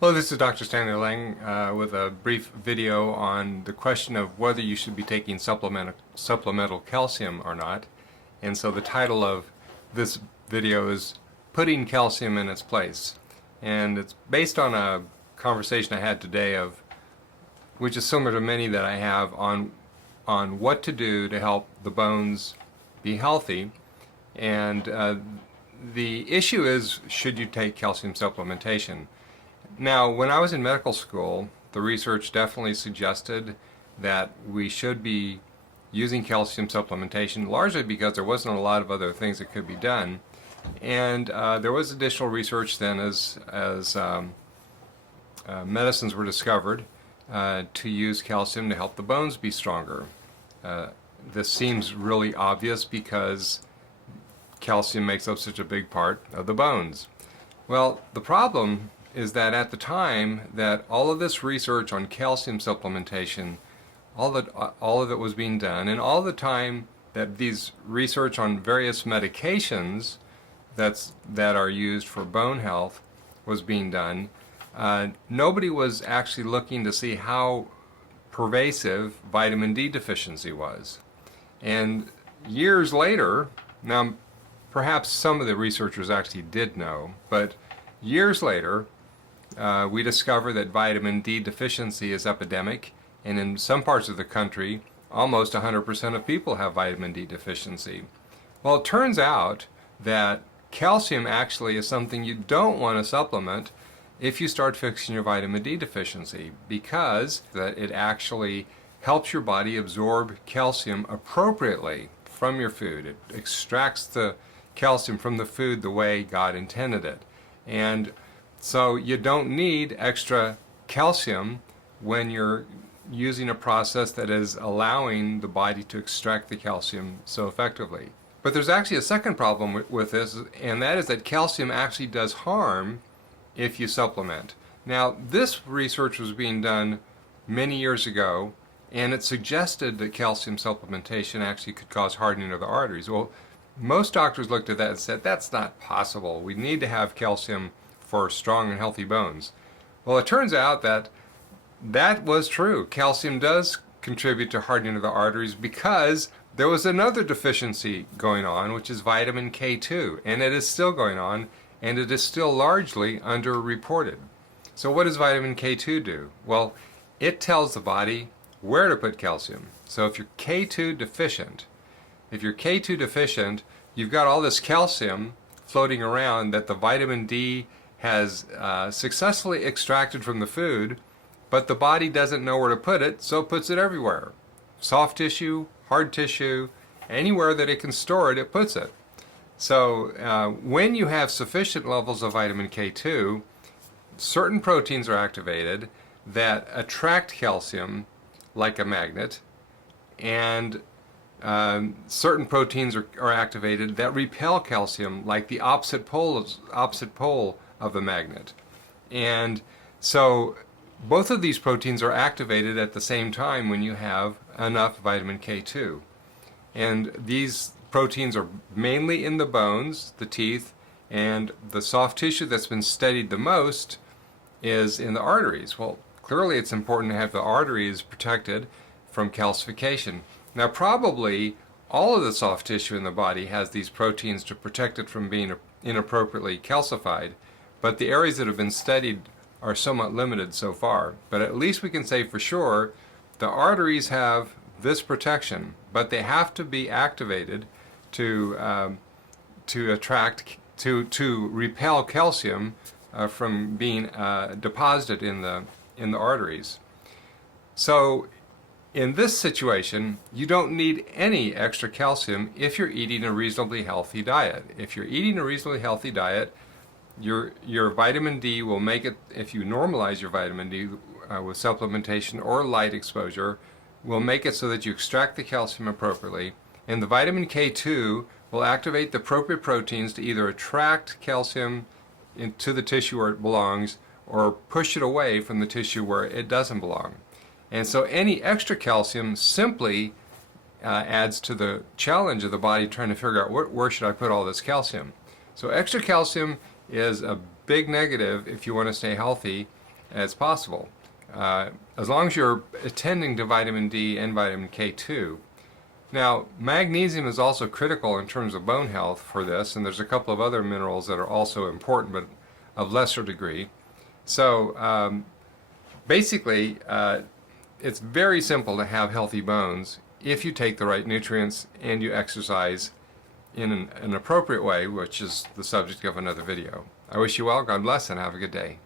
Hello, this is Dr. Stanley Lang with a brief video on the question of whether you should be taking supplemental calcium or not. And so the title of this video is Putting Calcium in Its Place. And it's based on a conversation I had today which is similar to many that I have on what to do to help the bones be healthy. And the issue is, should you take calcium supplementation? Now, when I was in medical school, the research definitely suggested that we should be using calcium supplementation, largely because there wasn't a lot of other things that could be done. And there was additional research then as medicines were discovered to use calcium to help the bones be stronger. This seems really obvious because calcium makes up such a big part of the bones. Well, the problem is that at the time that all of this research on calcium supplementation, all of it was being done, and all the time that these research on various medications that are used for bone health was being done, nobody was actually looking to see how pervasive vitamin D deficiency was. And years later, now perhaps some of the researchers actually did know, but years later, we discover that vitamin D deficiency is epidemic, and in some parts of the country, almost 100% of people have vitamin D deficiency. Well, it turns out that calcium actually is something you don't want to supplement if you start fixing your vitamin D deficiency, because that it actually helps your body absorb calcium appropriately from your food. It extracts the calcium from the food the way God intended it. And so you don't need extra calcium when you're using a process that is allowing the body to extract the calcium so effectively. But there's actually a second problem with this, and that is that calcium actually does harm if you supplement. Now, this research was being done many years ago, and it suggested that calcium supplementation actually could cause hardening of the arteries. Well, most doctors looked at that and said, that's not possible. We need to have calcium for strong and healthy bones. Well, it turns out that that was true. Calcium does contribute to hardening of the arteries because there was another deficiency going on, which is vitamin K2, and it is still going on, and it is still largely underreported. So what does vitamin K2 do? Well, it tells the body where to put calcium. So if you're K2 deficient, you've got all this calcium floating around that the vitamin D has successfully extracted from the food, but the body doesn't know where to put it, so it puts it everywhere. Soft tissue, hard tissue, anywhere that it can store it, it puts it. So when you have sufficient levels of vitamin K2, certain proteins are activated that attract calcium like a magnet, and certain proteins are activated that repel calcium like the opposite pole of a magnet. And so both of these proteins are activated at the same time when you have enough vitamin K2. And these proteins are mainly in the bones, the teeth, and the soft tissue that's been studied the most is in the arteries. Well, clearly it's important to have the arteries protected from calcification. Now, probably all of the soft tissue in the body has these proteins to protect it from being inappropriately calcified, but the areas that have been studied are somewhat limited so far. But at least we can say for sure the arteries have this protection, but they have to be activated to repel calcium from being deposited in the arteries. So in this situation, you don't need any extra calcium if you're eating a reasonably healthy diet. If you're eating a reasonably healthy diet, your vitamin D will make it, if you normalize your vitamin D with supplementation or light exposure, will make it so that you extract the calcium appropriately, and the vitamin K2 will activate the appropriate proteins to either attract calcium into the tissue where it belongs or push it away from the tissue where it doesn't belong. And so any extra calcium simply adds to the challenge of the body trying to figure out where should I put all this calcium. So extra calcium is a big negative if you want to stay healthy, as possible. As long as you're attending to vitamin D and vitamin K2. Now, magnesium is also critical in terms of bone health for this, and there's a couple of other minerals that are also important, but of lesser degree. So basically, it's very simple to have healthy bones if you take the right nutrients and you exercise in an appropriate way, which is the subject of another video. I wish you well, God bless, and have a good day.